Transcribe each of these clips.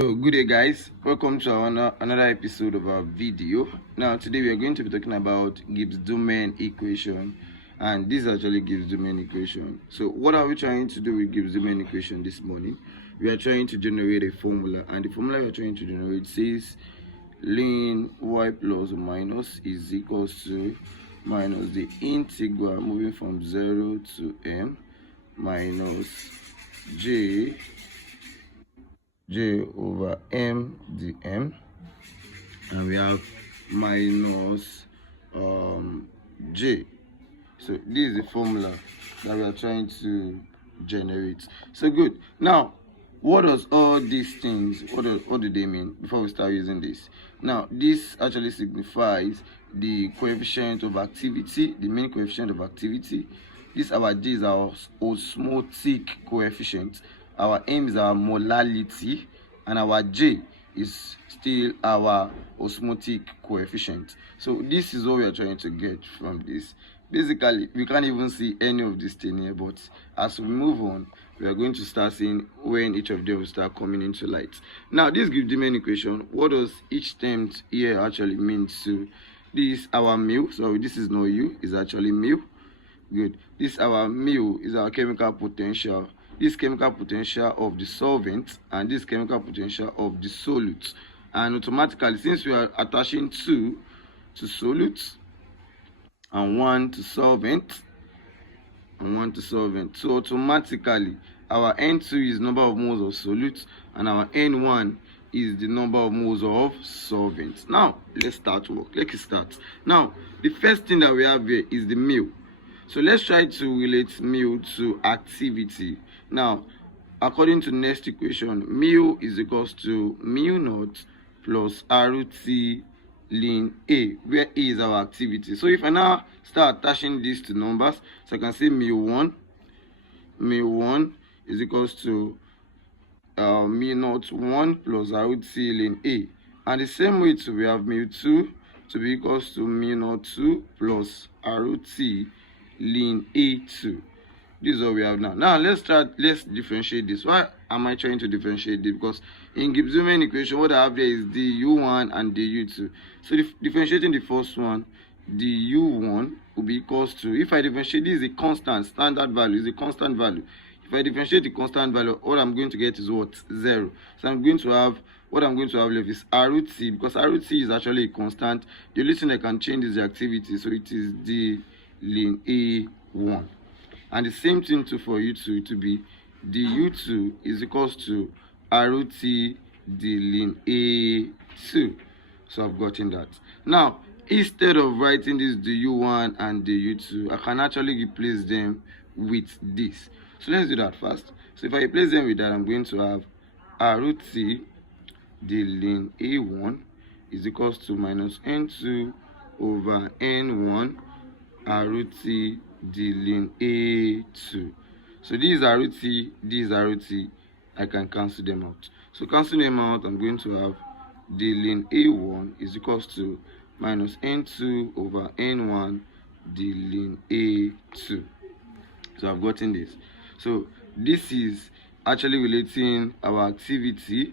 So good day guys, welcome to another episode of our video. Now today we are going to be talking about Gibbs Dunem equation, and this is actually Gibbs Dunem equation. So what are we trying to do with Gibbs Dunem equation this morning? We are trying to generate a formula, and the formula we are trying to generate says ln y plus or minus is equals to minus the integral moving from 0 to m minus j over m dm, and we have minus j. So this is the formula that we are trying to generate. So good. Now what does all these things, what do they mean before we start using this? Now this actually signifies the coefficient of activity, the main coefficient of activity. This our J is our osmotic coefficient, our M is our molality, and our J is still our osmotic coefficient. So this is what we are trying to get from this. Basically, we can't even see any of this thing here, but as we move on, we are going to start seeing when each of them will start coming into light. Now, this Gibbs Dunem equation, what does each term here actually mean to? This is our mu, so this is not U, is actually mu. Good. This our mu is our chemical potential. This chemical potential of the solvent, and this chemical potential of the solute. And automatically, since we are attaching 2 to solute and 1 to solvent, so automatically our N2 is number of moles of solute, and our N1 is the number of moles of solvent. Now let's start work. Let's start. Now the first thing that we have here is the mu. So let's try to relate mu to activity. Now, according to the next equation, mu is equals to mu naught plus RT ln A, where A is our activity. So if I now start attaching this to numbers, so I can say mu1 is equals to mu naught 1 plus RT ln A. And the same way too, we have mu2 to be equals to mu naught 2 plus RT ln A2. This is what we have now. Now let's differentiate this. Why am I trying to differentiate this? Because in Gibbs Dunem equation, what I have there is the u1 and the u2. So differentiating the first one, the u1 will be equals to, if I differentiate, this is a constant, standard value is a constant value. If I differentiate the constant value, what I'm going to get is what? 0. So I'm going to have, what I'm going to have left is RT, because RT is actually a constant. The only thing I can change is the activity, so it is the ln A1. And the same thing too for u2 to be the u2 is equals to RT d ln A2. So I've gotten that. Now, instead of writing this the u1 and the u2, I can actually replace them with this. So let's do that first. So if I replace them with that, I'm going to have RT d ln A1 is equals to minus N2 over N1 RT d ln A2. So these are RT, these are RT. I can cancel them out. So cancel them out, I'm going to have d ln A1 is equals to minus N2 over N1 d ln A2. So I've gotten this. So this is actually relating our activity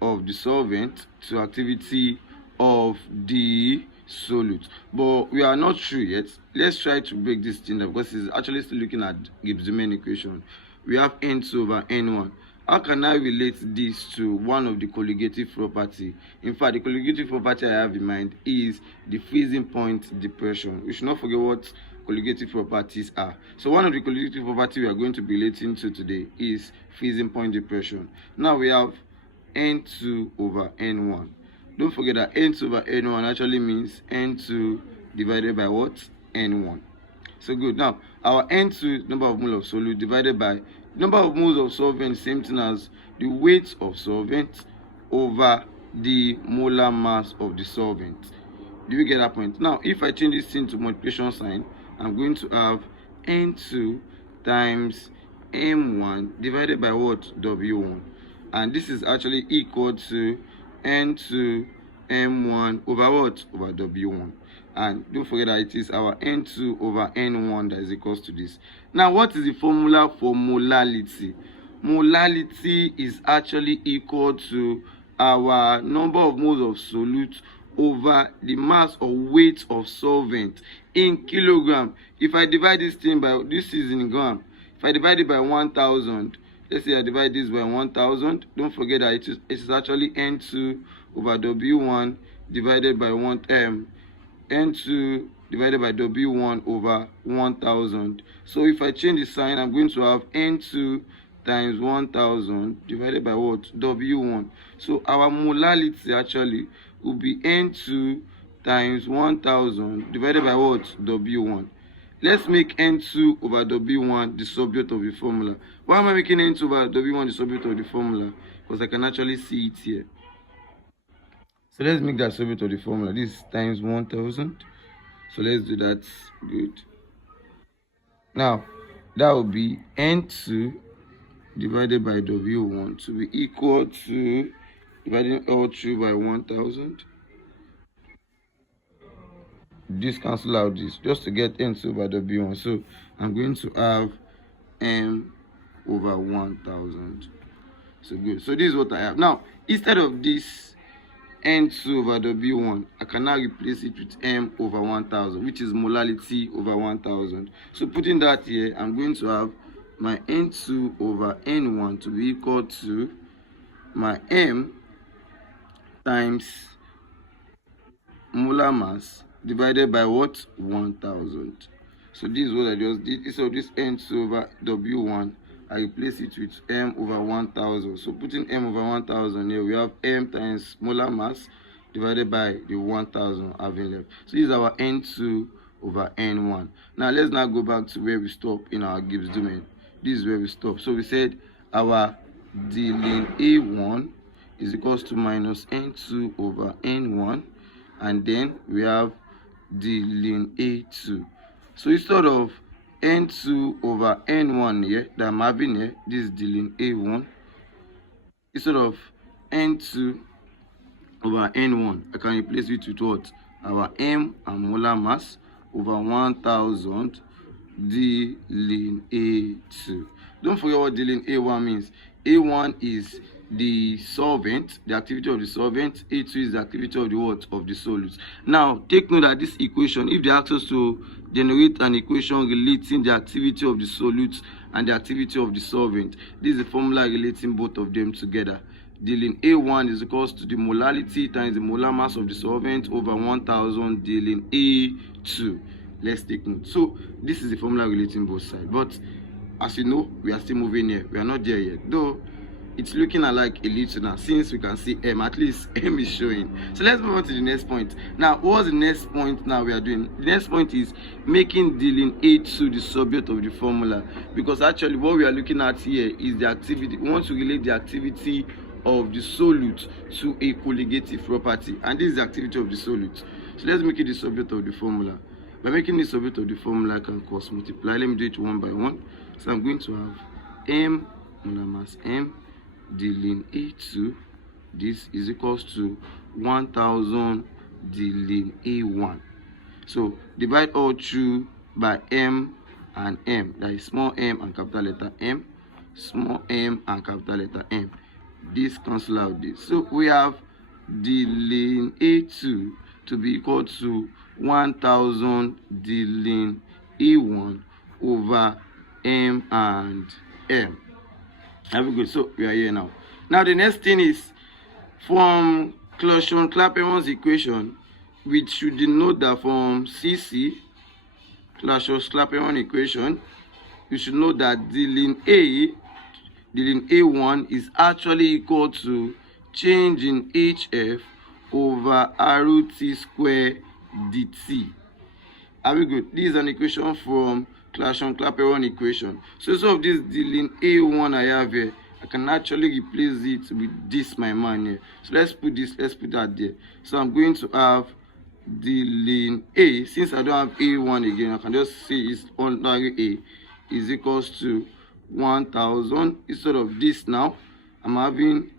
of the solvent to activity of the solute, but we are not sure yet. Let's try to break this thing down, because it's actually still looking at Gibbs Dunem equation. We have N2 over N1. How can I relate this to one of the colligative property? In fact, the colligative property I have in mind is the freezing point depression. We should not forget what colligative properties are. So one of the colligative properties we are going to be relating to today is freezing point depression. Now we have N2 over N1. Don't forget that N2 over N1 actually means N2 divided by what? N1. So good. Now, our N2 is number of moles of solute divided by number of moles of solvent, same thing as the weight of solvent over the molar mass of the solvent. Do you get that point? Now, if I change this thing to multiplication sign, I'm going to have N2 times M1 divided by what? W1. And this is actually equal to N2 M1 over what? Over W1. And don't forget that it is our N2 over N1 that is equals to this. Now, what is the formula for molality? Molality is actually equal to our number of moles of solute over the mass or weight of solvent in kilogram. If I divide this thing by, this is in gram, if I divide it by 1000, let's say I divide this by 1000, don't forget that it is actually N2 over W1 divided by N2 divided by W1 over 1000. So if I change the sign, I'm going to have N2 times 1000 divided by what? W1. So our molality actually will be N2 times 1000 divided by what? W1. Let's make N2 over W1 the subject of the formula. Why am I making N2 over W1 the subject of the formula? Because I can actually see it here. So let's make that subject of the formula. This is times 1000. So let's do that. Good. Now, that will be N2 divided by W1 to be equal to dividing all through by 1000. This cancel out this just to get N2 by W1. So I'm going to have M over 1000. So good. So this is what I have. Now, instead of this N2 over W1, I can now replace it with M over 1000, which is molality over 1000. So putting that here, I'm going to have my N2 over N1 to be equal to my M times molar mass divided by what? 1000. So this is what I just did. Instead of this N2 over W1, I replace it with M over 1000. So putting M over 1000 here, we have M times molar mass divided by the 1000 having left. So this is our N2 over N1. Now let's now go back to where we stop in our Gibbs domain. This is where we stop. So we said our d ln A1 is equals to minus N2 over N1, and then we have d ln A2. So instead of N2 over N1 here that I'm having here, this is d ln A1. Instead of N2 over N1, I can replace it with what? Our M and molar mass over 1000 d ln A2. Don't forget what d ln A1 means. A1 is the solvent, the activity of the solvent. A2 is the activity of the what? Of the solute. Now, take note that this equation, if they ask us to generate an equation relating the activity of the solute and the activity of the solvent, this is a formula relating both of them together. D ln A1 is equals to the molality times the molar mass of the solvent over 1000 d ln A2. Let's take note. So this is the formula relating both sides. But as you know, we are still moving here. We are not there yet. Though it's looking like a little now, since we can see M, at least M is showing. So let's move on to the next point. Now, what's the next point now we are doing? The next point is making d ln A2 the subject of the formula. Because actually what we are looking at here is the activity. We want to relate the activity of the solute to a colligative property. And this is the activity of the solute. So let's make it the subject of the formula. By making the subject of the formula, I can cross multiply. Let me do it one by one. So I'm going to have M molar mass M d ln A2. This is equals to 1000 d ln A1. So divide all through by M and M. That is small m and capital letter M, small m and capital letter M. This cancel out this. So we have d ln A2 to be equal to 1000 d ln A1 over M and M. Very good. So we are here now. Now the next thing is from Clapeyron's equation, we should denote that from CC, Clapeyron equation, you should know that d ln A1 is actually equal to change in HF over RT square dt. Very good. This is an equation from Clapeyron equation. So instead of this d ln A1 I have here, I can actually replace it with this, my man here. So let's put that there. So I'm going to have d ln A. Since I don't have A1 again, I can just say it's ordinary A is equals to 1000. Instead of this now, I'm having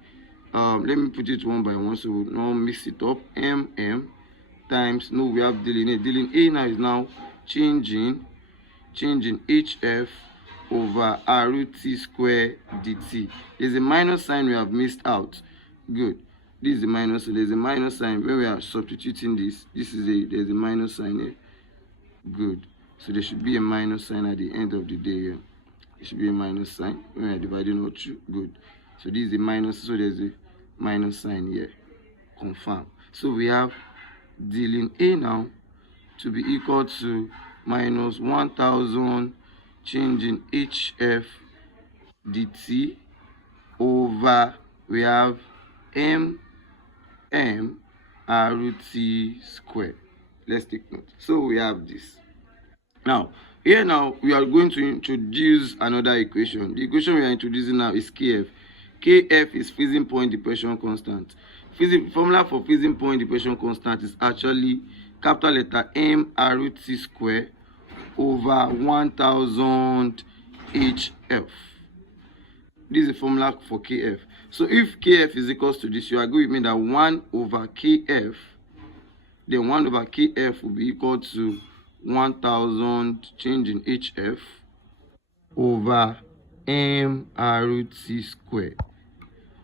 let me put it one by one so we don't mix it up. M times, no, we have d ln A. D ln A now is now changing HF over RT square dt. There's a minus sign we have missed out. Good. this is the minus, so there's a minus sign when we are substituting this. There's a minus sign here. Good. So there should be a minus sign at the end of the day here. There should be a minus sign when we are dividing all through. Good. So this is the minus, so there's a minus sign here. Confirm. So we have dealing A now to be equal to minus 1000 changing HF dt over, we have m r root t square. Let's take note. So we have this. Now we are going to introduce another equation. The equation we are introducing now is kf. Kf is freezing point depression constant. Formula for freezing point depression constant is actually capital letter m r root t square over 1000 hf. This is the formula for kf. So if kf is equals to this, you agree with me that 1 over kf, then 1 over kf will be equal to 1000 change in hf over m r root t square.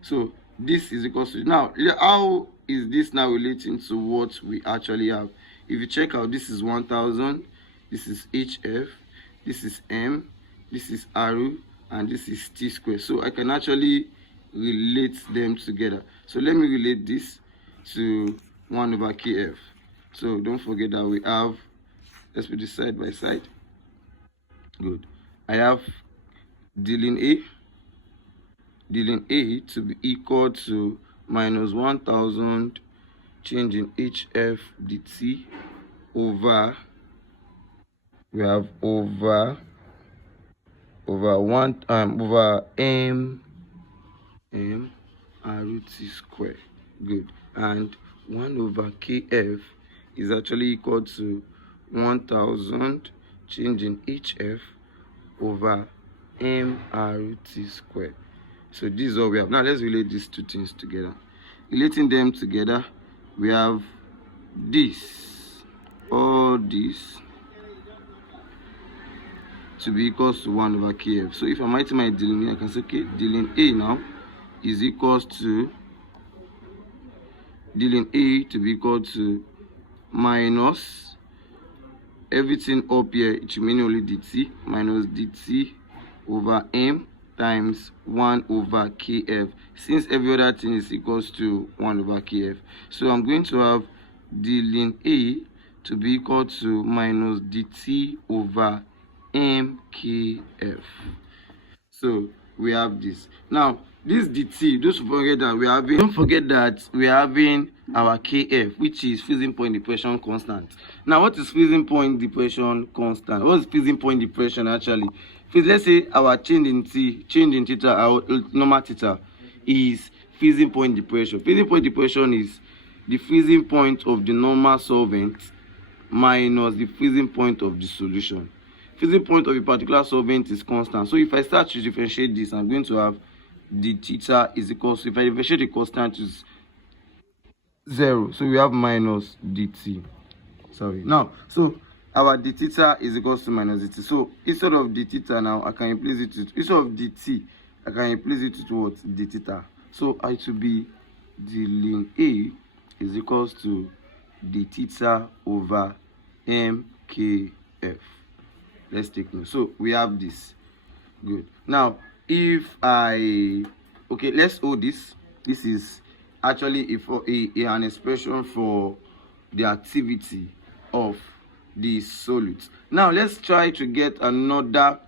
So this is equals to, now how is this now relating to what we actually have? If you check out, this is 1000, this is hf, this is m, this is r, and this is t square. So I can actually relate them together. So let me relate this to 1 over kf. So don't forget that we have, let's put this side by side. Good. I have dealing A to be equal to minus 1000 change in hf dt over, we have over m r root t square. Good. And 1 over kf is actually equal to 1000 change in hf over m r root t square. So this is all we have. Now let's relate these two things together. Relating them together, we have this, all this to be equals to 1 over kf. So if I'm writing my dealing, I can say, okay, dealing A now is equals to dealing A to be equal to minus everything up here, it remains only dt, minus dt over m times 1 over kf, since every other thing is equals to 1 over kf. So I'm going to have dealing A to be equal to minus dt over mkf. So we have this. Now this dt, don't forget that we are having our kf, which is freezing point depression constant. Now what is freezing point depression constant? What is freezing point depression actually? Let's say our change in theta, our normal theta, is freezing point depression. Freezing point depression is the freezing point of the normal solvent minus the freezing point of the solution. Freezing point of a particular solvent is constant. So if I start to differentiate this, I'm going to have the theta is equal to, if I differentiate the constant, is 0. So we have minus dt. Sorry. Now, so our d theta is equal to minus dt. So instead of d theta now, I can replace it with, instead of dt, I can replace it with what? D theta. So I to be dealing A is equals to d theta over mkf. Let's take note. So we have this. Good. Now if let's hold this. This is actually an expression for the activity of the solute. Now let's try to get another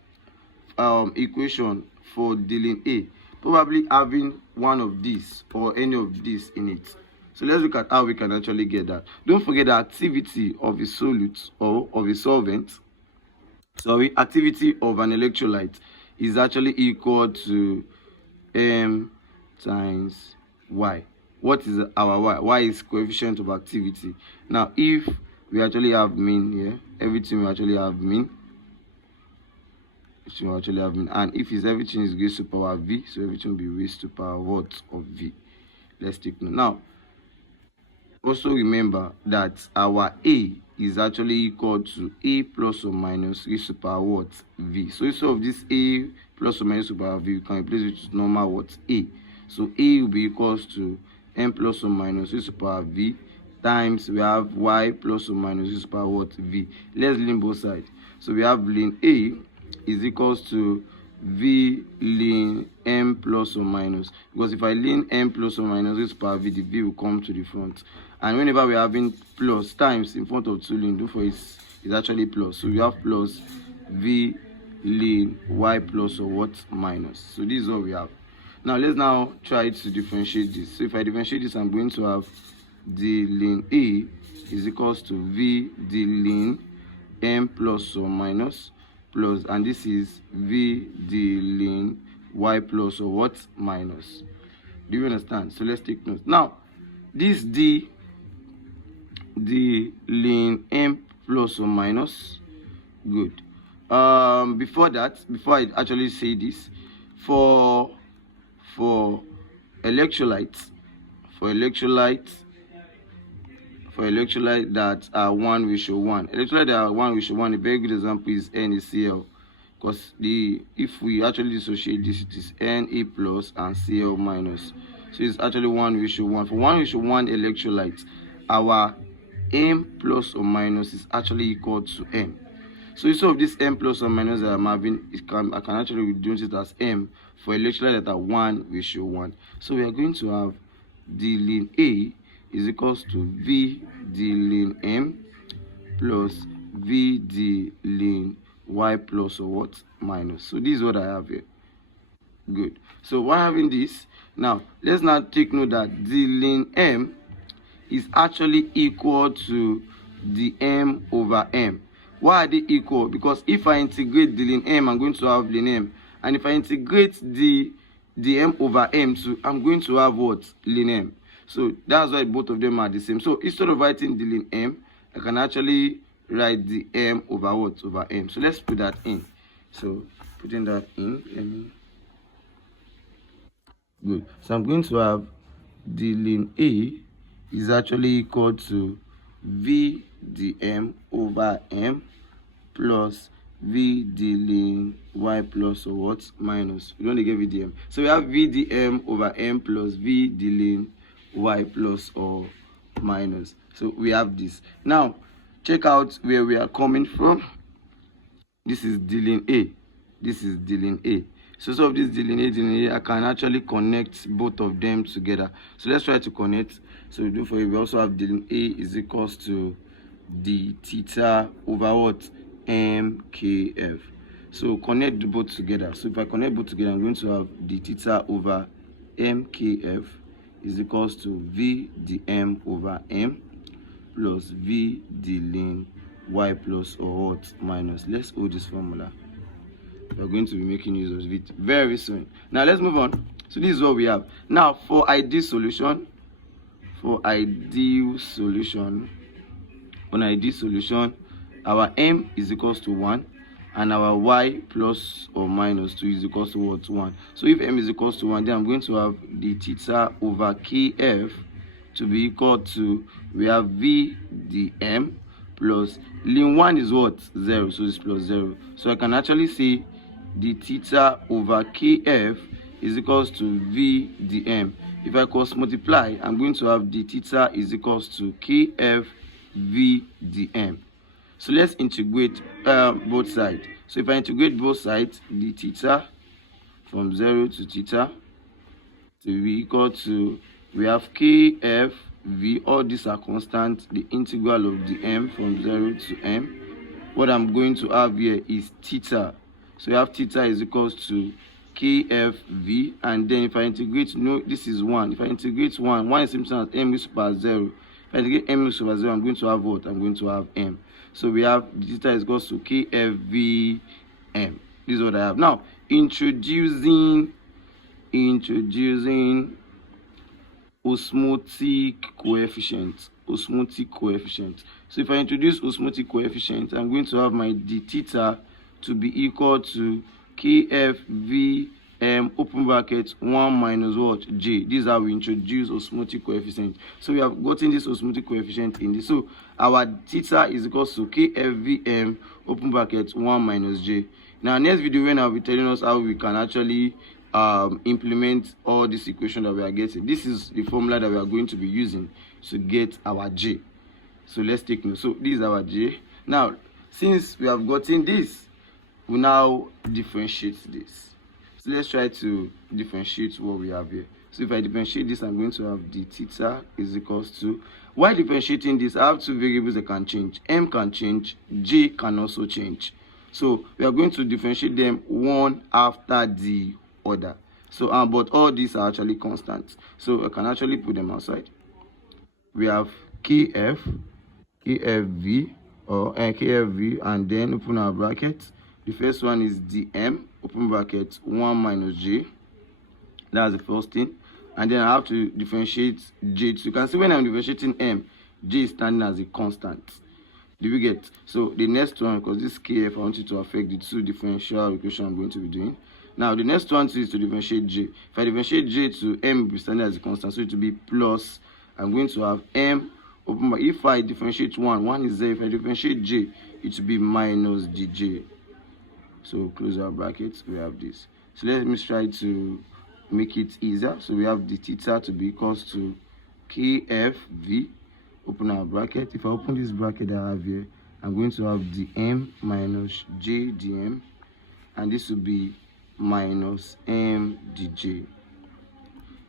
equation for dealing A, probably having one of these or any of these in it. So let's look at how we can actually get that. Don't forget the activity of a solute or of a solvent, activity of an electrolyte is actually equal to m times y. What is our y? Y is coefficient of activity. Now if we actually have mean here, everything we actually have mean, and if everything is raised to power v, so everything will be raised to power what of v. Let's take note. Now also remember that our a is actually equal to a plus or minus raised to power what v. So instead of this a plus or minus to power v, we can replace it with normal what a. So a will be equals to m plus or minus e to the power v times we have y plus or minus e to the power what v. Let's link both sides. So we have ln a is equals to v ln m plus or minus, because if I ln m plus or minus e to the power v, the v will come to the front, and whenever we're having plus times in front of 2 ln, do for is actually plus. So we have plus v ln y plus or what minus. So this is what we have. Now let's now try to differentiate this. So if I differentiate this, I'm going to have d ln a is equals to v d ln m plus or minus plus, and this is v d ln y plus or what minus. Do you understand? So let's take notes. Now this d ln m plus or minus, good. Before I actually say this, for electrolytes that are 1:1, electrolyte that are 1:1, a very good example is NaCl, because if we actually dissociate this, it is Na plus and Cl minus. So it's actually 1:1. For 1:1 electrolytes, our m plus or minus is actually equal to m. So instead of this m plus or minus that I'm having, I can actually reduce it as m for electrolytes that are 1:1. So we are going to have d ln a is equals to v d ln m plus v d ln y plus or what minus. So this is what I have here. Good. So while having this, now let's now take note that d ln m is actually equal to the m over m. Why are they equal? Because if I integrate d ln m, I'm going to have ln m, and if I integrate the m over m too, I'm going to have what? Ln m. So that's why both of them are the same. So instead of writing d ln m, I can actually write the m over what? Over m. So let's put that in. So putting that in, good. So I'm going to have d ln a is actually equal to v dm over m plus v d ln y plus or what minus. We don't get v dm. So we have v dm over m plus v d ln y plus or minus. So we have this. Now check out where we are coming from. This is d ln a. This is d ln a. So of this d ln a, I can actually connect both of them together. So let's try to connect. So we do for it. We also have d ln a is equals to d theta over what? mkf. So connect both together. So if I connect both together, I'm going to have d theta over mkf is equals to v dm over m plus v d ln y plus or what minus. Let's hold this formula. We're going to be making use of it very soon. Now let's move on. So this is what we have. Now for ideal solution, our m is equals to 1 and our y plus or minus 2 is equals to what? 1. So if m is equals to 1, then I'm going to have the theta over kf to be equal to, we have v dm plus ln 1 is what? 0, so it's plus 0. So I can actually say the theta over kf is equals to v dm. If I cross multiply, I'm going to have the theta is equals to kf v dm. So let's integrate both sides. So if I integrate both sides, the theta from 0 to theta to be equal to, we have kf v, all these are constant, the integral of the m from 0 to m. What I'm going to have here is theta. So you have theta is equals to kf v, and then if I integrate, no, this is 1. If I integrate 1 is simple as m is super 0. If I integrate m is over 0, I'm going to have what? I'm going to have m. So we have theta is equals to kf m. This is what I have. Now introducing osmotic coefficient. So if I introduce osmotic coefficient, I'm going to have my d theta to be equal to kf v m open bracket 1 minus what? J. This is how we introduce osmotic coefficient. So we have gotten this osmotic coefficient in this. So our theta is equals to kf v m open bracket 1 minus J. Now next video, when I'll be telling us how we can actually implement all this equation that we are getting. This is the formula that we are going to be using to get our j. So let's take note. So this is our j. Now, since we have gotten this, we now differentiate this. So let's try to differentiate what we have here. So if I differentiate this, I'm going to have the theta is equals to, while differentiating this, I have two variables that can change. M can change, j can also change. So we are going to differentiate them one after the other. So but all these are actually constants. So I can actually put them outside. We have kf, kfv, or kfv, and then open our bracket. The first one is dm, open bracket, 1 minus j. That's the first thing. And then I have to differentiate j. So you can see when I'm differentiating m, j is standing as a constant. Do we get? So the next one, because this kf, I want it to affect the two differential equations I'm going to be doing. Now the next one is to differentiate j. If I differentiate j to m, will be standing as a constant, so it will be plus. I'm going to have m open bracket. If I differentiate 1 is there. If I differentiate j, it will be minus dj. So close our brackets, we have this. So let me try to make it easier. So we have the theta to be equals to kfv, open our bracket. If I open this bracket that I have here, I'm going to have dm minus j dm, and this will be minus m dj.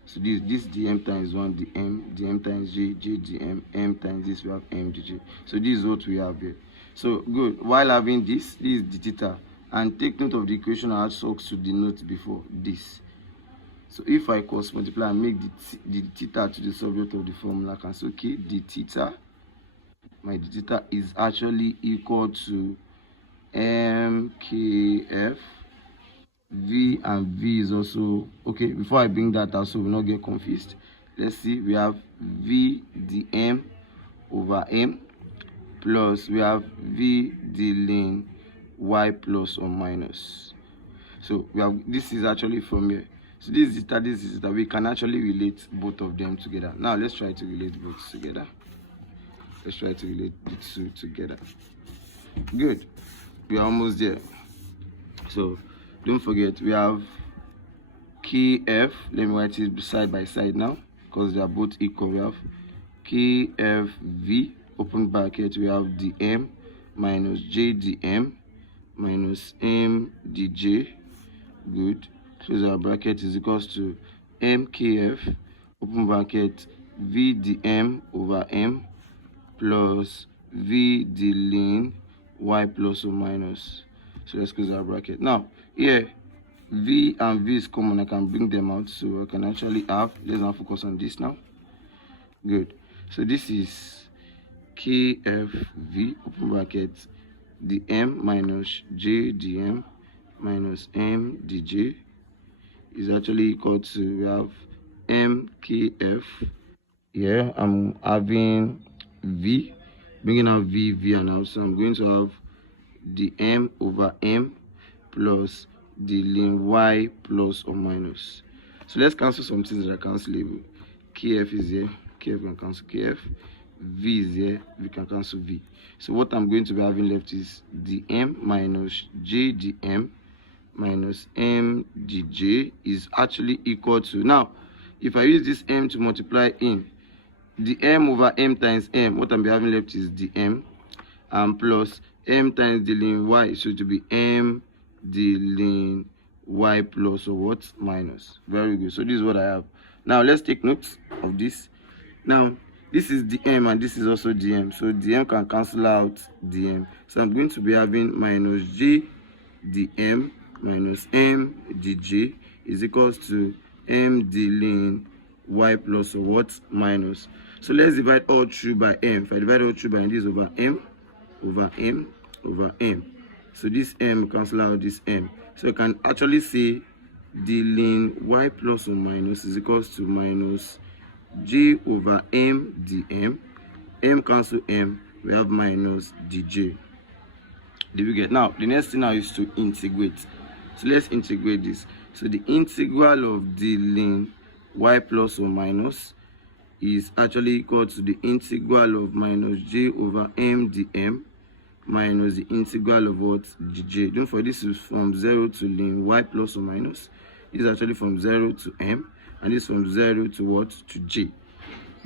So this dm times 1 dm times j dm, m times this, we have m dj. So this is what we have here. So good. While having this is the theta, and take note of the equation I had to denote before this. So if I cross multiply and make the theta to the subject of the formula, I can say, okay, the theta, my theta is actually equal to mkf, v, and v is also, okay, before I bring that out so we will not get confused, let's see, we have v dm over m, plus we have v dln y plus or minus. So we have, this is actually from here. So this is that we can actually relate both of them together. Now let's try to relate both together. Let's try to relate the two together. Good. We are almost there. So don't forget, we have kf. Let me write it side by side now, because they are both equal. We have kfv, open bracket, we have dm minus j dm minus m dj. Good. Close our bracket is equals to mkf, open bracket, v dm over m plus v dln y plus or minus. So let's close our bracket. Now here v and v is common. I can bring them out, so I can actually have, let's now focus on this now. Good. So this is kfv, open bracket, dm minus j dm minus m dj is actually equal to, we have mkf. Here I'm having v, bringing out v and out, so I'm going to have dm over m plus dln y plus or minus. So let's cancel some things that are cancelable. Kf is here, kf can cancel kf, v is here, we can cancel v. So what I'm going to be having left is dm minus j dm minus m dj is actually equal to, now if I use this m to multiply in, the m over m times m, what I'm be having left is dm, and plus m times dln y, so it will be m dln y plus or what, minus. Very good. So this is what I have. Now let's take note of this. Now this is dm and this is also dm, so dm can cancel out dm, so I'm going to be having minus j dm minus m dj is equals to m dln y plus or what, minus. So let's divide all through by m. If I divide all through by m, this over m over m over m. So this m cancel out this m. So I can actually say dln y plus or minus is equals to minus j over m dm. M cancel m, we have minus dj. Did we get? Now the next thing now is to integrate. So let's integrate this. So the integral of dln y plus or minus is actually equal to the integral of minus j over m dm minus the integral of what, dj. Don't forget, this is from 0 to ln y plus or minus. This is actually from 0 to m, and this from 0 to what? To j.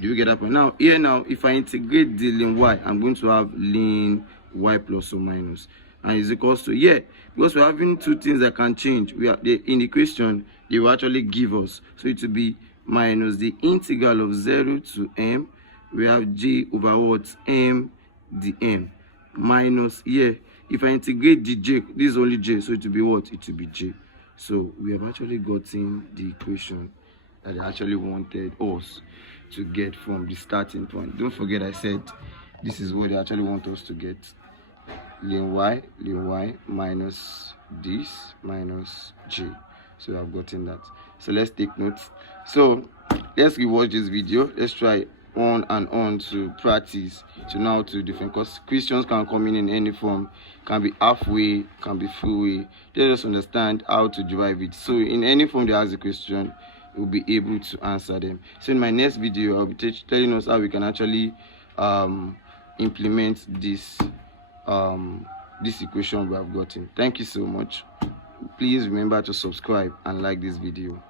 Do you get that point? Now, here now, if I integrate the ln y, I'm going to have ln y plus or minus, and is equals to, yeah, because we're having two things that can change. We are in the question they will actually give us, so it will be minus the integral of 0 to m. We have j over what? M dm, minus here. If I integrate the j, this is only j, so it will be what? It will be j. So we have actually gotten the equation that they actually wanted us to get from the starting point. Don't forget, I said this is what they actually want us to get. Ln y minus this minus j. So I've gotten that. So let's take notes. So let's rewatch this video. Let's try on and on to practice to now to different, because questions can come in any form, can be halfway, can be full way. Let us understand how to derive it. So in any form they ask the question, we'll be able to answer them. So in my next video, I'll be telling us how we can actually implement this equation we have gotten. Thank you so much. Please remember to subscribe and like this video.